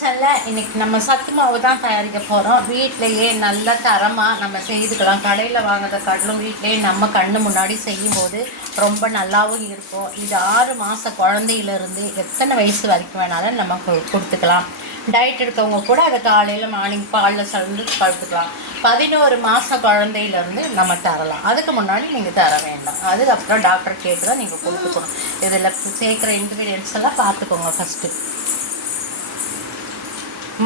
கிச்சனில் இன்றைக்கி நம்ம சத்து மாவு தான் தயாரிக்க போகிறோம். வீட்டிலையே நல்ல தரமாக நம்ம செய்துக்கலாம். கடையில் வாங்குறத காட்டிலும் வீட்டிலையே நம்ம கண்ணு முன்னாடி செய்யும்போது ரொம்ப நல்லாவும் இருக்கும். இது 6 மாத குழந்தையிலேருந்து எத்தனை வயசு வரைக்கும் வேணாலும் நம்ம கொடுத்துக்கலாம். டயட் எடுக்கவங்க கூட அதை காலையில் மார்னிங் பாலில் சலந்து படுத்துக்கலாம். 11 மாத குழந்தையிலேருந்து நம்ம தரலாம். அதுக்கு முன்னாடி நீங்கள் தர வேண்டாம். அதுக்கப்புறம் டாக்டர் கேட்டு தான் நீங்கள் கொடுத்துக்கணும். இதில் சேர்க்குற இன்க்ரீடியன்ட்ஸ் எல்லாம் பார்த்துக்கோங்க. ஃபஸ்ட்டு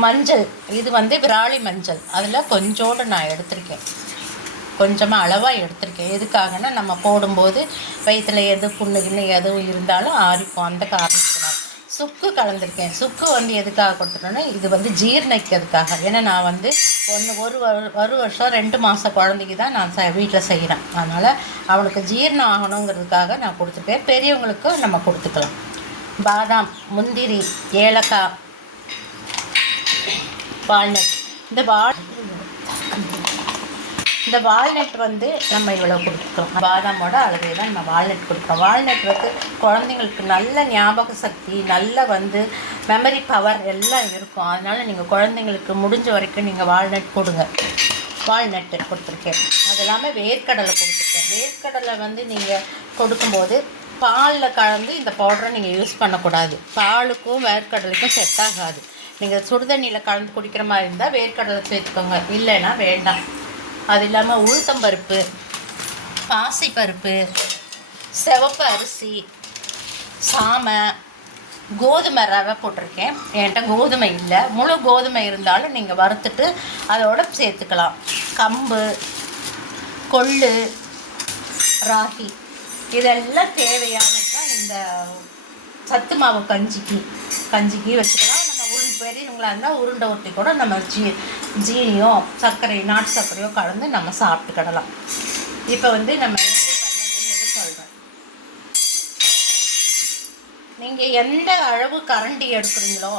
மஞ்சள், இது விராலி மஞ்சள். அதில் கொஞ்சோடு நான் எடுத்திருக்கேன், கொஞ்சமாக அளவாக எடுத்திருக்கேன். எதுக்காகனா நம்ம போடும்போது வயிற்றில் எது புண்ணுக்குன்னு எதுவும் இருந்தாலும் ஆறிப்போம், அந்த காரணத்தினால். சுக்கு கலந்துருக்கேன். சுக்கு எதுக்காக கொடுத்துட்டோன்னா இது ஜீரணிக்கிறதுக்காக. ஏன்னா நான் ஒரு வருஷம் 2 மாத குழந்தைக்கு தான் நான் வீட்டில் செய்கிறேன். அதனால் அவனுக்கு ஜீரணம் ஆகணுங்கிறதுக்காக நான் கொடுத்துருக்கேன். பெரியவங்களுக்கும் நம்ம கொடுத்துக்கலாம். பாதாம், முந்திரி, ஏலக்காய், வால்நட். இந்த வால்நட் நம்ம இவ்வளோ கொடுத்துருக்கோம். பாதாமோட அளவே தான் நம்ம வால்நட் கொடுக்குறோம். வால்நட் குழந்தைங்களுக்கு நல்ல ஞாபக சக்தி, நல்ல மெமரி பவர் எல்லாம் இருக்கும். அதனால் நீங்கள் குழந்தைங்களுக்கு முடிஞ்ச வரைக்கும் நீங்கள் வால்நட் கொடுங்க. வால்நட்டு கொடுத்துருக்கேன். அது இல்லாமல் வேர்க்கடலை கொடுத்துருக்கேன். வேர்க்கடலை நீங்கள் கொடுக்கும்போது பாலில் கலந்து இந்த பவுடரை நீங்கள் யூஸ் பண்ணக்கூடாது. பாலுக்கும் வேர்க்கடலைக்கும் செட் ஆகாது. நீங்கள் சுடுதண்ணியில் கலந்து குடிக்கிற மாதிரி இருந்தால் வேர்க்கடலை சேர்த்துக்கோங்க, இல்லைன்னா வேண்டாம். அது இல்லாமல் உளுத்தம்பருப்பு, பாசிப்பருப்பு, சிவப்பு அரிசி, சாமை, கோதுமை ரவை போட்டிருக்கேன். என்கிட்ட கோதுமை இல்லை. முழு கோதுமை இருந்தாலும் நீங்கள் வறுத்துட்டு அதோட சேர்த்துக்கலாம். கம்பு, கொள்ளு, ராகி, இதெல்லாம் தேவையானது தான் இந்த சத்து மாவு கஞ்சிக்கு வச்சுக்கலாம். பெரியவங்களா இருந்தால் உருண்டை ஒட்டி கூட நம்ம ஜீனியோ சர்க்கரை, நாட்டு சர்க்கரையோ கலந்து நம்ம சாப்பிட்டுக்கிடலாம். இப்போ நம்ம எப்படி பண்ணுறதுன்னு சொல்கிறேன். நீங்கள் எந்த அளவு கரண்டி எடுக்கிறீங்களோ,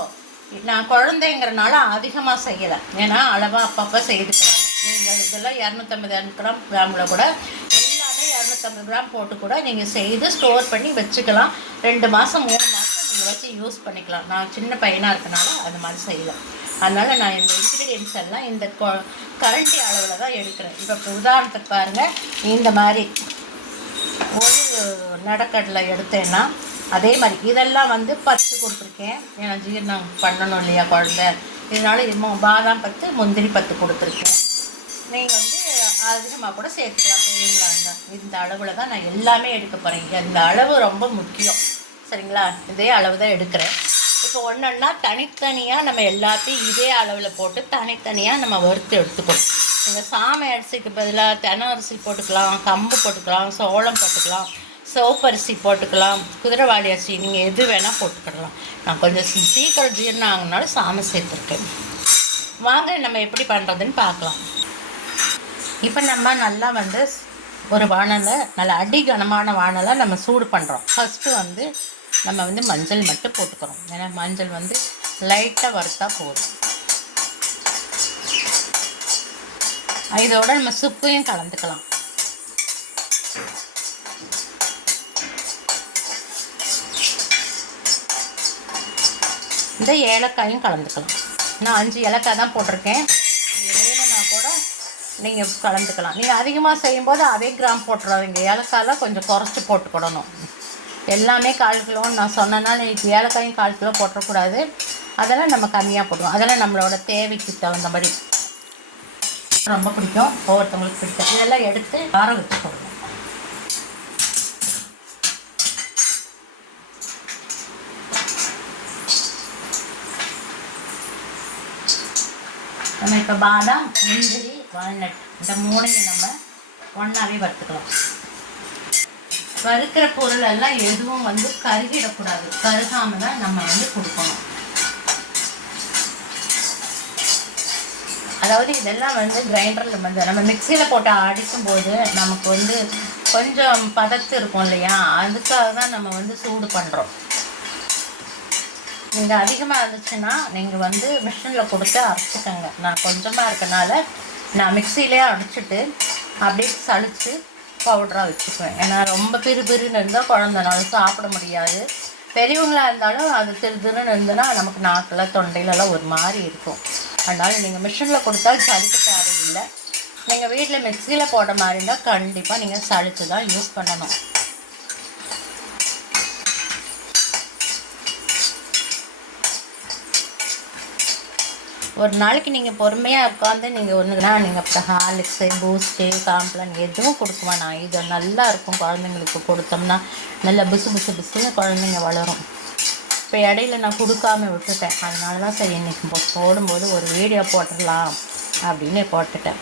நான் குழந்தைங்கிறனால அதிகமாக செய்யலை, ஏன்னா அளவாக அப்பப்போ செய்துக்கிறாங்க. நீங்கள் இதெல்லாம் 250 கிராமில் கூட எல்லாமே 250 கிராம் போட்டு கூட நீங்கள் செய்து ஸ்டோர் பண்ணி வச்சுக்கலாம். 2 மாதம் 3 மாதம் நீங்கள் வச்சு யூஸ் பண்ணிக்கலாம். நான் சின்ன பையனாக இருக்கனால அது மாதிரி செய்யலாம். அதனால் நான் இந்த இன்க்ரீடியன்ஸ் எல்லாம் இந்த கரண்டி அளவில் தான் எடுக்கிறேன். இப்போ உதாரணத்துக்கு பாருங்கள், இந்த மாதிரி ஒரு நடக்கடலை எடுத்தேன்னா அதே மாதிரி இதெல்லாம் 10 கொடுத்துருக்கேன். ஏன்னா ஜீரணம் பண்ணணும் இல்லையா குழந்தை, இதனால் பாதாம் 10, முந்திரி 10 கொடுத்துருக்கேன். நீங்கள் அதிகமாக கூட சேர்த்துக்கலாம் பெரியவங்களா இருந்தால். இந்த அளவில் தான் நான் எல்லாமே எடுக்க போகிறேன். இந்த அளவு ரொம்ப முக்கியம், சரிங்களா? இதே அளவு தான் எடுக்கிறேன். இப்போ ஒன்றா தனித்தனியாக நம்ம எல்லாத்தையும் இதே அளவில் போட்டு தனித்தனியாக நம்ம வறுத்து எடுத்துக்கணும். நீங்கள் சாமை அரிசிக்கு பதிலாக தெனை அரிசி போட்டுக்கலாம், கம்பு போட்டுக்கலாம், சோளம் போட்டுக்கலாம், சிவப்பரிசி போட்டுக்கலாம், குதிரைவாளி அரிசி, நீங்கள் எது வேணால் போட்டுக்கிடலாம். நான் கொஞ்சம் சீக்கிரம் ஜீரணம் ஆகுனாலும் சாமை சேர்த்துருக்கேன். வாங்க நம்ம எப்படி பண்ணுறதுன்னு பார்க்கலாம். இப்போ நம்ம நல்லா ஒரு வானலை, நல்ல அடிகனமான வானலை நம்ம சூடு பண்ணுறோம். ஃபஸ்ட்டு நம்ம மஞ்சள் மட்டும் போட்டுக்கிறோம். ஏன்னா மஞ்சள் லைட்டாக வறுத்தா போதும். இதோட நம்ம சுப்பையும் கலந்துக்கலாம். இந்த ஏலக்காயும் கலந்துக்கலாம். நான் 5 ஏலக்காய் தான் போட்டிருக்கேன். வேணும்னா கூட நீங்கள் கலந்துக்கலாம். நீங்கள் அதிகமாக செய்யும்போது அதே கிராம் போட்டுறாதீங்க. ஏலக்காயெலாம் கொஞ்சம் குறைச்சி போட்டுக்கிடணும். எல்லாமே 1/4 கிலோன்னு நான் சொன்னேன்னா இன்றைக்கி ஏலக்காயும் 1/4 கிலோ போட்டக்கூடாது. அதெல்லாம் நம்ம கம்மியாக போடுவோம். அதெல்லாம் நம்மளோட தேவைக்கு தகுந்தபடி. ரொம்ப பிடிக்கும், ஒவ்வொருத்தவங்களுக்கு பிடிக்கும். இதெல்லாம் எடுத்து ஆற வச்சு போடுவோம். நம்ம இப்போ பாதாம், முந்திரி, வால்நட் இந்த 3ஐயும் நம்ம ஒன்றாவே வறுத்துக்கலாம். வறுக்கிற பொருள் எல்லாம் எதுவும் கருகிடக்கூடாது. கருகாமல் தான் நம்ம கொடுக்கணும். அதாவது இதெல்லாம் கிரைண்டரில் நம்ம மிக்சியில் போட்டு அடிக்கும்போது நமக்கு கொஞ்சம் பதத்து இருக்கும் இல்லையா, அதுக்காக தான் நம்ம சூடு பண்ணுறோம். நீங்கள் அதிகமாக இருந்துச்சுன்னா நீங்கள் மிஷினில் கொடுத்து அரைச்சிக்கோங்க. நான் கொஞ்சமாக இருக்கனால நான் மிக்சியிலே அடிச்சுட்டு அப்படியே சளிச்சு பவுடராக வச்சுக்குவேன். ஏன்னா ரொம்ப பிறுபிறுன்னு இருந்தால் குழந்தைனால சாப்பிட முடியாது. பெரியவங்களாக இருந்தாலும் அது திருதுன்னு இருந்ததுன்னா நமக்கு நாக்கில் தொண்டையிலலாம் ஒரு மாதிரி இருக்கும். அதனால் நீங்கள் மிஷினில் கொடுத்தா சளிக்க தேவையில்லை. நீங்கள் வீட்டில் மிக்சியில் போடுற மாதிரி இருந்தால் கண்டிப்பாக நீங்கள் சளிச்சு தான் யூஸ் பண்ணணும். ஒரு நாளைக்கு நீங்கள் பொறுமையாக உட்காந்து நீங்கள் ஒன்றுனா நீங்கள் அப்புறம் ஹார்லிக்ஸு, பூஸ்ட்டு, காம்ப்ளான் எதுவும் கொடுக்க வேணாம். இது நல்லா இருக்கும். குழந்தைங்களுக்கு கொடுத்தோம்னா நல்லா புசு புசு புசுன்னு குழந்தைங்க வளரும். இப்போ இடையில நான் கொடுக்காம விட்டுட்டேன். அதனால தான் சரி இன்றைக்கி போடும்போது ஒரு வீடியோ போட்டுடலாம் அப்படின்னு போட்டுட்டேன்.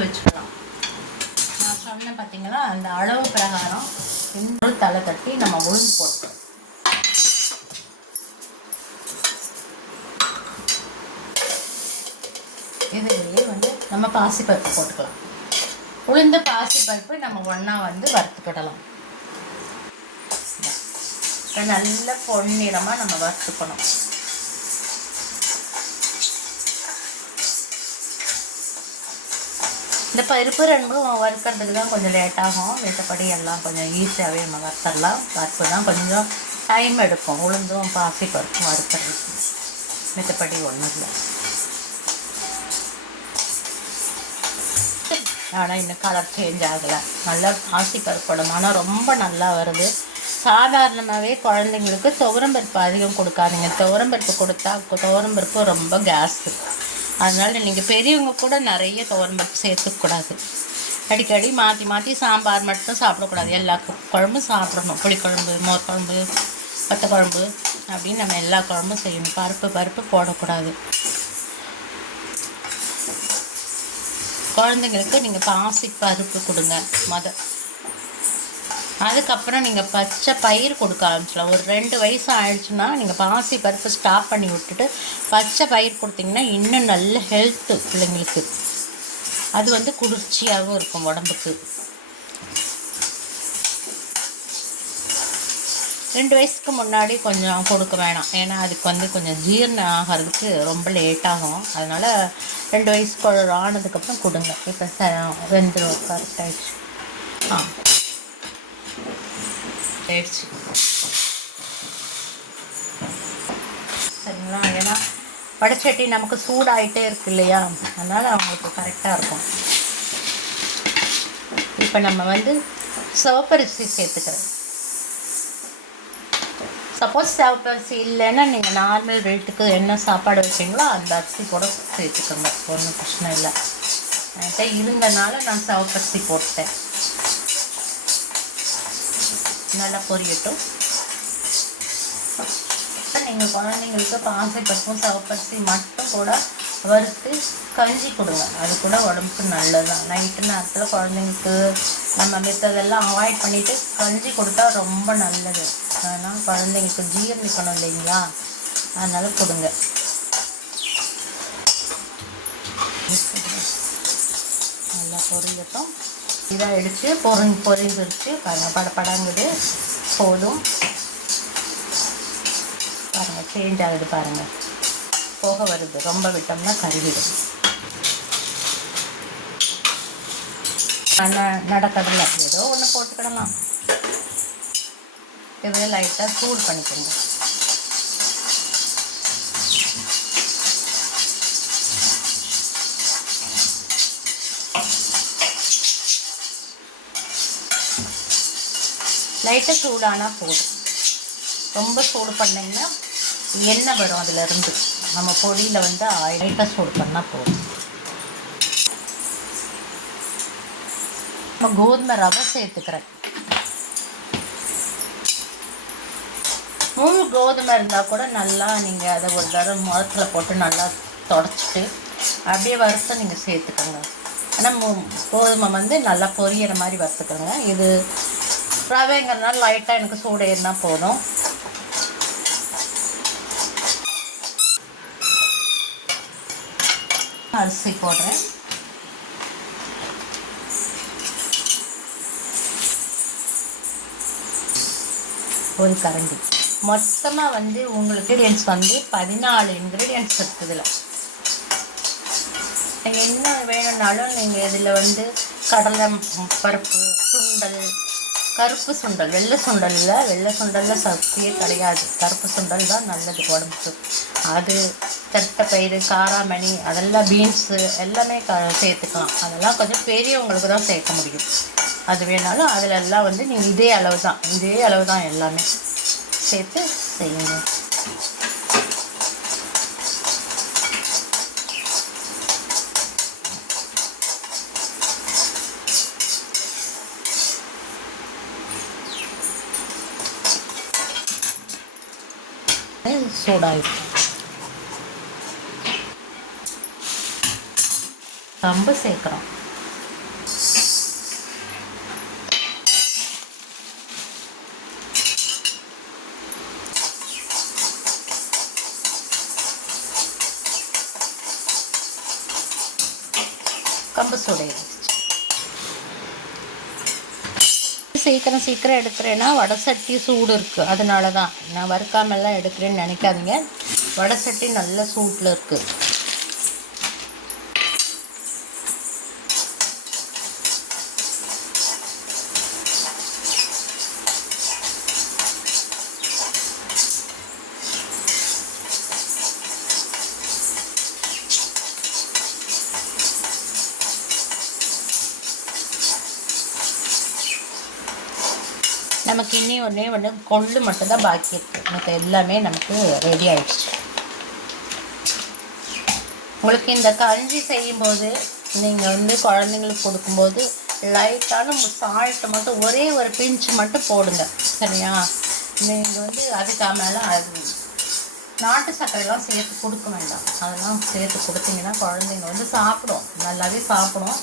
வச்சுக்கலாம். நான் சொன்னேன் பார்த்தீங்களா, அந்த அளவு பிரகாரம் இன்னொரு தலை தட்டி நம்ம உளுந்து போட்டோம். இதுலேயே வந்து நம்ம பாசிப்பருப்பு போட்டுக்கலாம். உளுந்து பாசிப்பருப்பு நம்ம ஒன்றா வந்து வறுத்துக்கிடலாம். நல்ல பொன்னிறமாக நம்ம வறுத்துக்கணும். இந்த பருப்பு ரெண்டும் வறுக்கிறதுக்கு தான் கொஞ்சம் லேட் ஆகும். மற்றபடி எல்லாம் கொஞ்சம் ஈஸியாகவே நம்ம வறுத்தரலாம். பருப்பு தான் கொஞ்சம் டைம் எடுக்கும். உளுந்தும் பாசிப்பருப்பும் வறுக்கிறதுக்கு. மற்றபடி ஒன்றும் இல்லை. ஆனால் இன்னும் கலர் சேஞ்ச் ஆகலை. நல்லா பாசிப்பருப்போட மனம் ரொம்ப நல்லா வருது. சாதாரணமாகவே குழந்தைங்களுக்கு துவரம்பருப்பு அதிகம் கொடுக்காதீங்க. துவரம்பருப்பு கொடுத்தா துவரம்பருப்பு ரொம்ப கேஸு. அதனால் நீங்கள் பெரியவங்க கூட நிறைய துவரம்பருப்பு சேர்த்துக்கூடாது. அடிக்கடி மாற்றி மாற்றி சாம்பார் மட்டும் சாப்பிடக்கூடாது. எல்லா குழம்பும் சாப்பிடணும். புளிக்குழம்பு, மோர் குழம்பு, வத்த குழம்பு அப்படின்னு நம்ம எல்லா குழம்பும் செய்யணும். பருப்பு போடக்கூடாது. குழந்தைங்களுக்கு நீங்கள் பாசிப்பருப்பு கொடுங்க அதுக்கப்புறம் நீங்கள் பச்சை பயிர் கொடுக்க ஆரம்பிச்சிடலாம். ஒரு 2 வயசு ஆயிடுச்சுன்னா நீங்கள் பாசிப்பருப்பு ஸ்டாப் பண்ணி விட்டுட்டு பச்சை பயிர் கொடுத்தீங்கன்னா இன்னும் நல்ல ஹெல்த்து பிள்ளைங்களுக்கு. அது வந்து குளிர்ச்சியாகவும் இருக்கும் உடம்புக்கு. 2 வயசுக்கு முன்னாடி கொஞ்சம் கொடுக்க வேணாம். ஏன்னா அதுக்கு வந்து கொஞ்சம் ஜீரணம் ஆகிறதுக்கு ரொம்ப லேட் ஆகும். அதனால் 2 வயசு ஆனதுக்கப்புறம் கொடுங்க. இப்போ வெந்துடும். கரெக்ட் ஆயிடுச்சு. ஆயிடுச்சு சரிங்களா? ஏன்னா வடைச்சட்டி நமக்கு சூடாகிட்டே இருக்கு இல்லையா? அதனால் அவங்களுக்கு கரெக்டாக இருக்கும். இப்போ நம்ம வந்து சிவப்பரிசி சேர்த்துக்கிறோம். சப்போஸ் சிவப்பரிசி இல்லைன்னா நீங்கள் நார்மல் ரேட்டுக்கு என்ன சாப்பாடு வைப்பீங்களோ அந்த அரிசி கூட சேர்த்துக்கோங்க. ஒன்றும் பிரச்சனை இல்லை. என்கிட்ட இருந்தனால நான் சிவப்பரிசி போட்டேன். நல்லா பொரியட்டும். நீங்கள் குழந்தைங்களுக்கு பாசிப்பருப்பும் சிவப்பரிசி மட்டும் கூட வறுத்து கஞ்சி கொடுங்க. அது கூட உடம்புக்கு நல்லது தான். நைட்டு நேரத்தில் குழந்தைங்களுக்கு நம்ம மித்ததெல்லாம் அவாய்ட் பண்ணிவிட்டு கஞ்சி கொடுத்தா ரொம்ப நல்லது. அதனால் குழந்தைங்களுக்கு ஜீரணிக்கணும் இல்லைங்களா? அதனால் கொடுங்க. நல்லா பொரியட்டும். இதாக அடித்து பொரிஞ்சிருச்சு பாருங்கள். படங்குது. போதும் பாருங்கள். சேஞ்ச் ஆகுது பாருங்கள். போக வருது. ரொம்ப விட்டோம்னா கருகிடும். நடக்கடலை ஏதோ ஒன்று போட்டுக்கிடலாம். இது லைட்டாக சூடு பண்ணிக்கோங்க. லைட்டாக சூடானால் போதும். ரொம்ப சூடு பண்ணிங்கன்னா எண்ணெய் வரும் அதிலேருந்து. நம்ம பொடியில் வந்து லைட்டாக சூடு பண்ணால் போதும். நம்ம கோதுமை ரவை சேர்த்துக்கிறேன். முழு கோதுமை இருந்தால் கூட நல்லா நீங்கள் அதை ஒரு தடவை முளத்தில் போட்டு நல்லா தொடச்சிட்டு அப்படியே வறுத்து நீங்கள் சேர்த்துக்கோங்க. ஆனால் கோதுமை வந்து நல்லா பொரியிற மாதிரி வறுத்துக்கோங்க. இது ரவைங்கிறதுனால லைட்டாக எனக்கு சூடு ஏறினா போதும். அரிசி போடுறேன். ஒரு கரண்டி. மொத்தமாக வந்து உங்களுக்கு இன்க்ரீடியன்ஸ் வந்து 14 இன்க்ரீடியன்ஸ் இருக்குதுல. நீங்கள் என்ன வேணும்னாலும் நீங்கள் இதில் வந்து கடலை பருப்பு, சுண்டல், கருப்பு சுண்டல், வெள்ளை சுண்டல் இல்லை, வெள்ளை சுண்டலில் சக்தியே கிடையாது. கருப்பு சுண்டல் தான் நல்லது உடம்புக்கு. அது தட்டைப்பயிறு, காராமணி, அதெல்லாம் பீன்ஸு எல்லாமே சேர்த்துக்கலாம். அதெல்லாம் கொஞ்சம் பெரியவங்களுக்கு தான் சேர்க்க முடியும். அது வேணாலும் அதில் எல்லாம் வந்து நீங்கள் இதே அளவு தான் எல்லாமே சேர்த்து செய்யுங்க. சூடாகிடும். கம்பு சேர்க்குறோம். கம்பு சூடாயிடுச்சு. சீக்கிரம் எடுக்கிறேன்னா வடை சட்டி சூடு இருக்குது, அதனால தான். நான் வறுக்காமெல்லாம் எடுக்கிறேன்னு நினைக்காதீங்க. வடை சட்டி நல்ல சூட்டில் இருக்குது. நமக்கு ஒன்று கொள்ளு மட்டும்தான் பாக்கி இருக்குது. மற்ற எல்லாமே நமக்கு ரெடி ஆகிடுச்சு. உங்களுக்கு இந்த கஞ்சி செய்யும்போது நீங்கள் வந்து குழந்தைங்களுக்கு கொடுக்கும்போது லைட்டான சால்ட்டு மட்டும் ஒரே ஒரு பிஞ்சு மட்டும் போடுங்க, சரியா? நீங்கள் வந்து அதுக்கு மேலே அது நாட்டு சர்க்கரைலாம் சேர்த்து கொடுக்க வேண்டாம். அதெல்லாம் சேர்த்து கொடுத்தீங்கன்னா குழந்தைங்க வந்து சாப்பிடும், நல்லாவே சாப்பிடும்.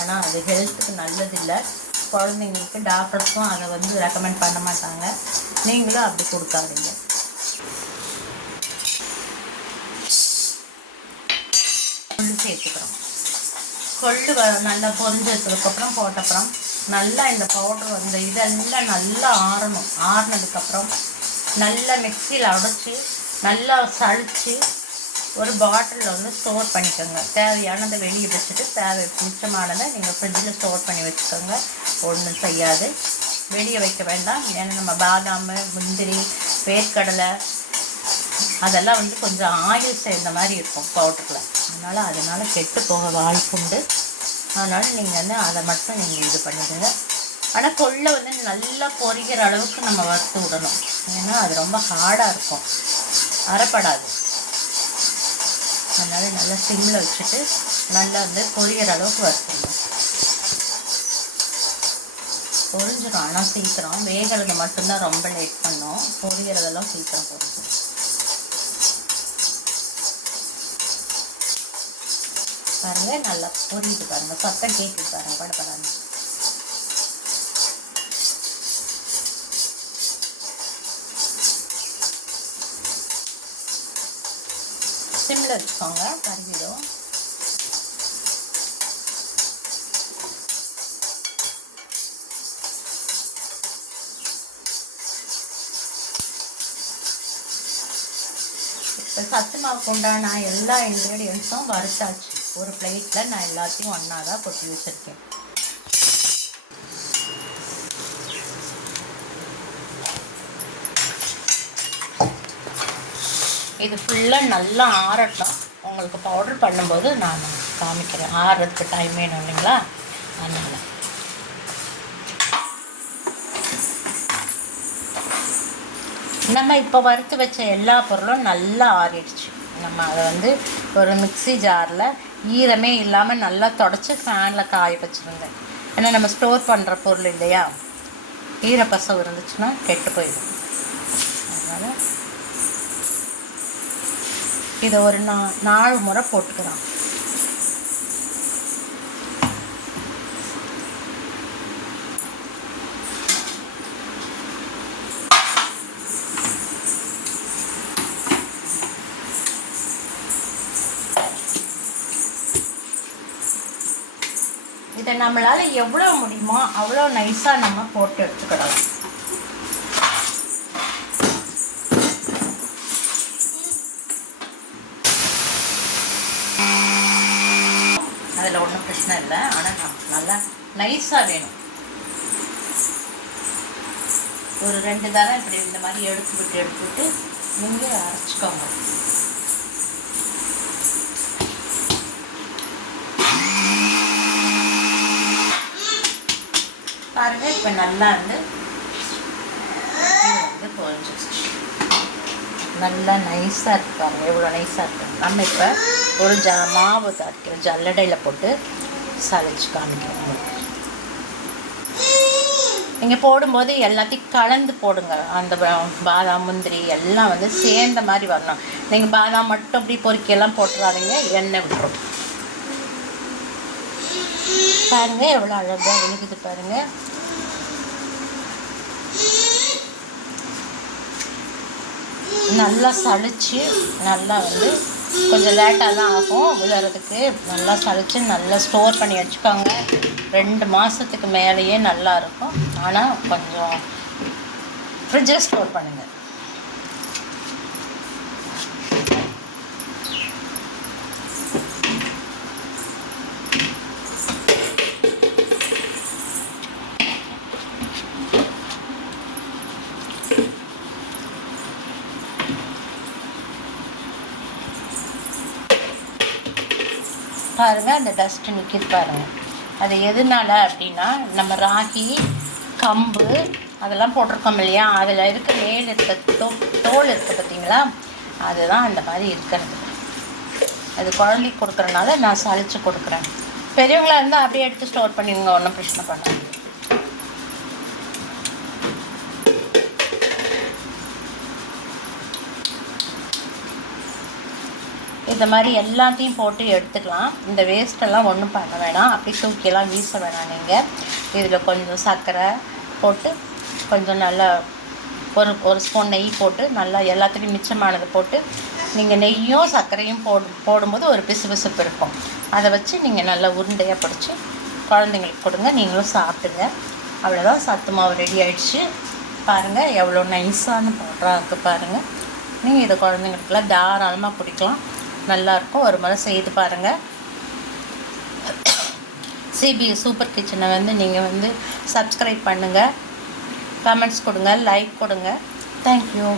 ஆனால் அது ஹெல்த்துக்கு நல்லதில்லை. குழந்தைங்களுக்கு டாக்டர்ஸும் அதை வந்து ரெக்கமெண்ட் பண்ண மாட்டாங்க. நீங்களும் அப்படி கொடுக்காதீங்க. கொள்ளு சேர்த்துக்கிறோம். கொள்ளு நல்லா பொரிஞ்சதுக்கப்புறம் போட்டப்புறம் நல்லா இந்த பவுடர் வந்து இதெல்லாம் நல்லா ஆறணும். ஆறினதுக்கப்புறம் நல்லா மிக்சியில் உடைச்சி நல்லா சளிச்சு ஒரு பாட்டிலில் வந்து ஸ்டோர் பண்ணிக்கோங்க. தேவையானதை வெளியே வச்சுட்டு மிச்சமானதை நீங்கள் ஃப்ரிட்ஜில் ஸ்டோர் பண்ணி வச்சுக்கோங்க. ஒன்றும் செய்யாது. வெளியே வைக்க வேண்டாம். ஏன்னா நம்ம பாதாம், முந்திரி, வேர்க்கடலை அதெல்லாம் வந்து கொஞ்சம் ஆயில் சேர்ந்த மாதிரி இருக்கும் பவுடரில். அதனால் கெட்டு போக வாய்ப்புண்டு. அதனால் நீங்கள் வந்து அதை மட்டும் நீங்கள் இது பண்ணிடுங்க. ஆனால் கொள்ளை வந்து நல்லா பொரிக்கிற அளவுக்கு நம்ம வறுத்து விடணும். ஏன்னா அது ரொம்ப ஹார்டாக இருக்கும், அரைப்படாது. அதனால் நல்லா சிம்மில் வச்சுட்டு நல்லா வந்து பொரிகிற அளவுக்கு வறுத்துடணும். பொரிஞ்சிடும். ஆனால் சீக்கிரம் வேகிறது மட்டும்தான் ரொம்ப லேட் பண்ணோம். பொரிகிறதெல்லாம் சீக்கிரம் பொரிஞ்சிடும். பாருங்கள், நல்லா பொரியுது பாருங்கள். சத்தம் கேட்குது பாருங்கள், படப்படாது. சிம்மில் வச்சுக்கோங்க, கருகிடும். இப்போ சத்து மாவுக்கு உண்டான எல்லா இன்க்ரீடியன்ஸும் வறுத்தாச்சு. ஒரு பிளேட்டில் நான் எல்லாத்தையும் ஒன்றா தான் கொட்டி வச்சுருக்கேன். இது ஃபுல்லாக நல்லா ஆறட்டும். உங்களுக்கு பவுடர் பண்ணும்போது நான் காமிக்கிறேன். ஆறுறதுக்கு டைம் வேணும் இல்லைங்களா, அதனால். நம்ம இப்போ வறுத்து வச்ச எல்லா பொருளும் நல்லா ஆறிடுச்சு. நம்ம அதை வந்து ஒரு மிக்ஸி ஜாரில் ஈரமே இல்லாமல் நல்லா தொடச்சி ஃபேனில் காய வச்சுருங்க. ஏன்னா நம்ம ஸ்டோர் பண்ணுற பொருள் இல்லையா, ஈரப்பசம் இருந்துச்சுன்னா கெட்டு போயிடும். அதனால் இதை ஒரு 4 முறை போட்டுக்கலாம். இதை நம்மளால் எவ்வளோ முடியுமோ அவ்வளோ நைஸாக நம்ம போட்டு எடுத்துக்கிடலாம். அதில் ஒன்றும் பிரச்சனை இல்லை. ஆனால் நல்லா நைஸாக வேணும். ஒரு 2 தரம் இப்படி இந்த மாதிரி எடுத்துட்டு நீங்கள் அரைச்சிக்கோங்க. பாருங்கள் இப்போ நல்லா வந்து கொஞ்சம் நல்லா நைஸாக இருக்கு பாருங்கள், எவ்வளோ நைஸாக இருக்கு. நம்ம இப்போ ஒரு மாவு அரைக்கிற ஜல்லடையில் போட்டு சளிச்சு காமிக்கிறோம். நீங்கள் போடும்போது எல்லாத்தையும் கலந்து போடுங்க. அந்த பாதாம் முந்திரி எல்லாம் வந்து சேர்ந்த மாதிரி வரணும். நீங்கள் பாதாம் மட்டும் அப்படி பொறுக்கியெல்லாம் போட்டுறாதீங்க, எண்ணெய் விட்டுரும். பாருங்கள் எவ்வளோ அழகாக வெளுக்குது பாருங்கள். நல்லா சளிச்சு நல்லா வந்து கொஞ்சம் லேட்டாக தான் ஆகும் விழுறதுக்கு. நல்லா சளிச்சு நல்லா ஸ்டோர் பண்ணி வச்சுக்கோங்க. 2 மாதத்துக்கு மேலேயே நல்லா இருக்கும். ஆனால் கொஞ்சம் ஃப்ரிட்ஜில் ஸ்டோர் பண்ணுங்கள். பாருங்கள் அந்த டஸ்ட்டு நிற்கிது பாருங்கள். அது எதனால அப்படின்னா நம்ம ராகி கம்பு அதெல்லாம் போட்டிருக்கோம் இல்லையா, அதில் இருக்க மேல் இருக்க தோல் இருக்குது பார்த்தீங்களா, அதுதான் அந்த மாதிரி இருக்கிறது. அது குழந்தைக்கு கொடுக்குறனால நான் சளிச்சு கொடுக்குறேன். பெரியவங்களாக இருந்தால் அப்படியே எடுத்து ஸ்டோர் பண்ணிடுங்க, ஒன்றும் பிரச்சனை பண்ணாது. இந்த மாதிரி எல்லாத்தையும் போட்டு எடுத்துக்கலாம். இந்த வேஸ்ட்டெல்லாம் ஒன்றும் பண்ண வேணாம், அப்படி தூக்கியெல்லாம் வீச வேணாம். நீங்கள் இதில் கொஞ்சம் சர்க்கரை போட்டு கொஞ்சம் நல்லா ஒரு ஸ்பூன் நெய் போட்டு நல்லா எல்லாத்துலேயும் மிச்சமானது போட்டு நீங்கள் நெய்யும் சர்க்கரையும் போடும்போது ஒரு பிசுபிசுப்பு இருக்கும். அதை வச்சு நீங்கள் நல்லா உருண்டையாக பிடிச்சி குழந்தைங்களுக்கு கொடுங்க, நீங்களும் சாப்பிடுங்க. அவ்வளோதான், சத்து மாவு ரெடி ஆகிடுச்சு. பாருங்கள் எவ்வளோ நைஸான பவுடராக இருக்குது பாருங்கள். நீங்கள் இதை குழந்தைங்களுக்குலாம் தாராளமாக பிடிக்கலாம், நல்லாயிருக்கும். ஒரு முறை செய்து பாருங்கள். சிபி சூப்பர் கிச்சனை வந்து நீங்கள் வந்து சப்ஸ்கிரைப் பண்ணுங்கள், கமெண்ட்ஸ் கொடுங்க, லைக் கொடுங்க. தேங்க்யூ.